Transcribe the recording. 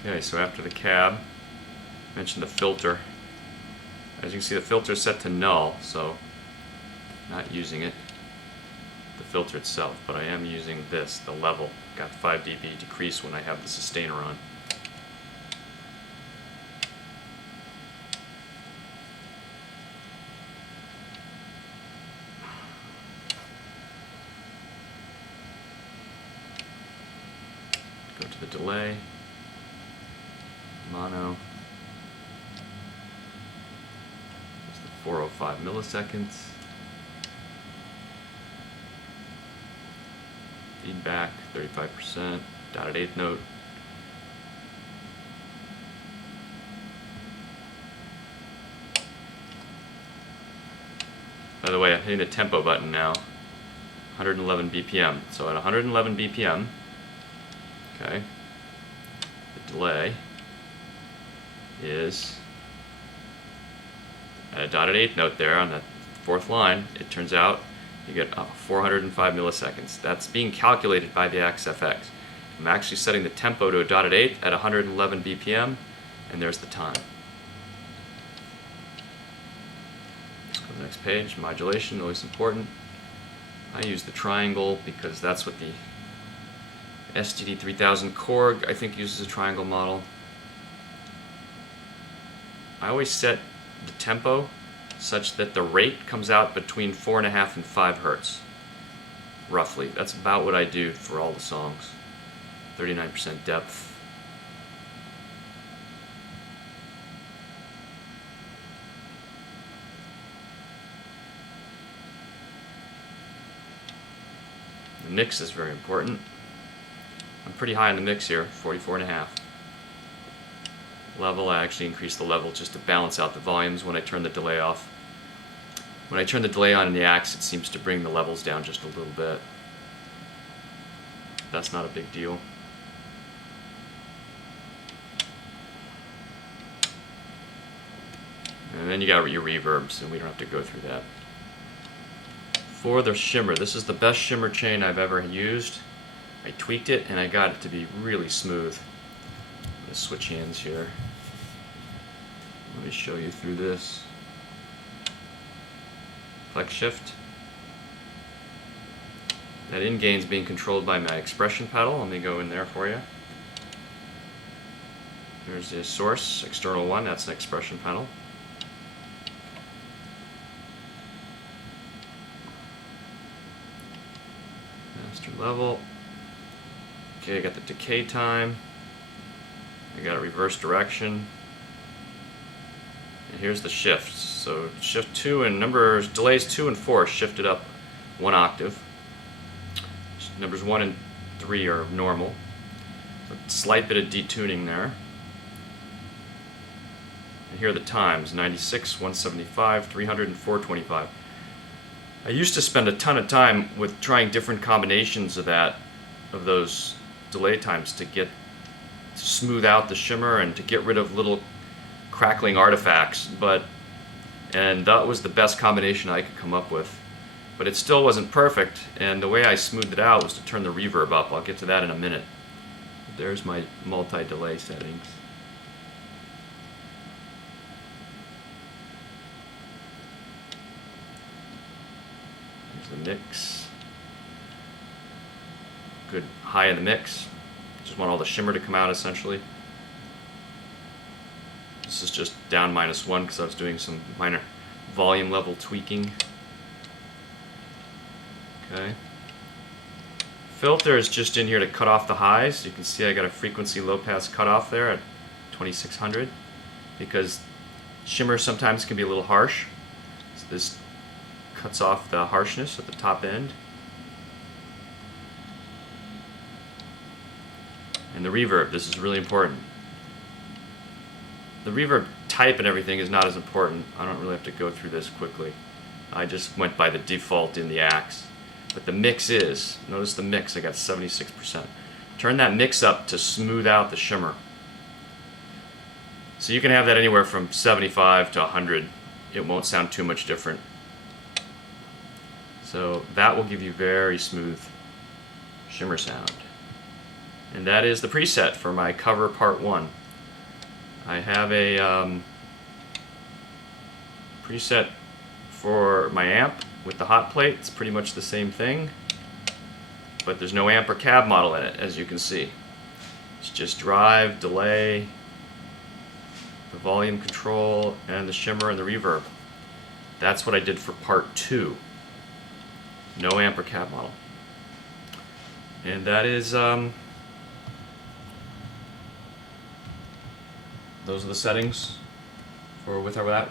Okay, so after the cab, I mentioned the filter. As you can see, the filter is set to null, so not using it, the filter itself, but I am using this, the level. Got 5 dB decrease when I have the sustainer on. Go to the delay, mono. There's the 405 milliseconds. Feedback, 35%, dotted eighth note. By the way, I'm hitting the tempo button now, 111 BPM. So at 111 BPM, okay, the delay is at a dotted eighth note there on the fourth line. It turns out you get 405 milliseconds. That's being calculated by the XFX. I'm actually setting the tempo to a dotted eighth at 111 BPM, and there's the time. Let's go to the next page. Modulation, always important. I use the triangle because that's what the STD 3000 Korg, I think, uses a triangle model. I always set the tempo such that the rate comes out between 4.5 and 5 hertz, roughly. That's about what I do for all the songs. 39% depth. The mix is very important. I'm pretty high on the mix here, 44.5. Level, I actually increase the level just to balance out the volumes when I turn the delay off. When I turn the delay on in the axe, it seems to bring the levels down just a little bit. That's not a big deal. And then you got your reverbs, and we don't have to go through that. For the shimmer, this is the best shimmer chain I've ever used. I tweaked it and I got it to be really smooth. I'm going to switch hands here. Let me show you through this. Flex shift. That in gain is being controlled by my expression pedal. Let me go in there for you. There's the source, external one, that's an expression pedal. Master level. Okay, I got the decay time. I got a reverse direction. And here's the shifts. So shift 2 and delays 2 and 4 shifted up 1 octave. Numbers 1 and 3 are normal. A slight bit of detuning there. And here are the times, 96, 175, 300, and 425. I used to spend a ton of time with trying different combinations of those delay times to smooth out the shimmer and to get rid of little crackling artifacts, and that was the best combination I could come up with. But it still wasn't perfect, and the way I smoothed it out was to turn the reverb up. I'll get to that in a minute. There's my multi-delay settings. Here's the mix. Good high in the mix. Just want all the shimmer to come out essentially. This is just down -1 because I was doing some minor volume level tweaking. Okay. Filter is just in here to cut off the highs. You can see I got a frequency low pass cutoff there at 2600 because shimmer sometimes can be a little harsh. So this cuts off the harshness at the top end. And the reverb, this is really important. The reverb type and everything is not as important. I don't really have to go through this quickly. I just went by the default in the axe. But the mix is, notice the mix, I got 76%. Turn that mix up to smooth out the shimmer. So you can have that anywhere from 75 to 100. It won't sound too much different. So that will give you very smooth shimmer sound. And that is the preset for my cover part 1. I have a preset for my amp with the hot plate. It's pretty much the same thing, but there's no amp or cab model in it, as you can see. It's just drive, delay, the volume control, and the shimmer and the reverb. That's what I did for part 2. No amp or cab model. And that is, those are the settings for with or without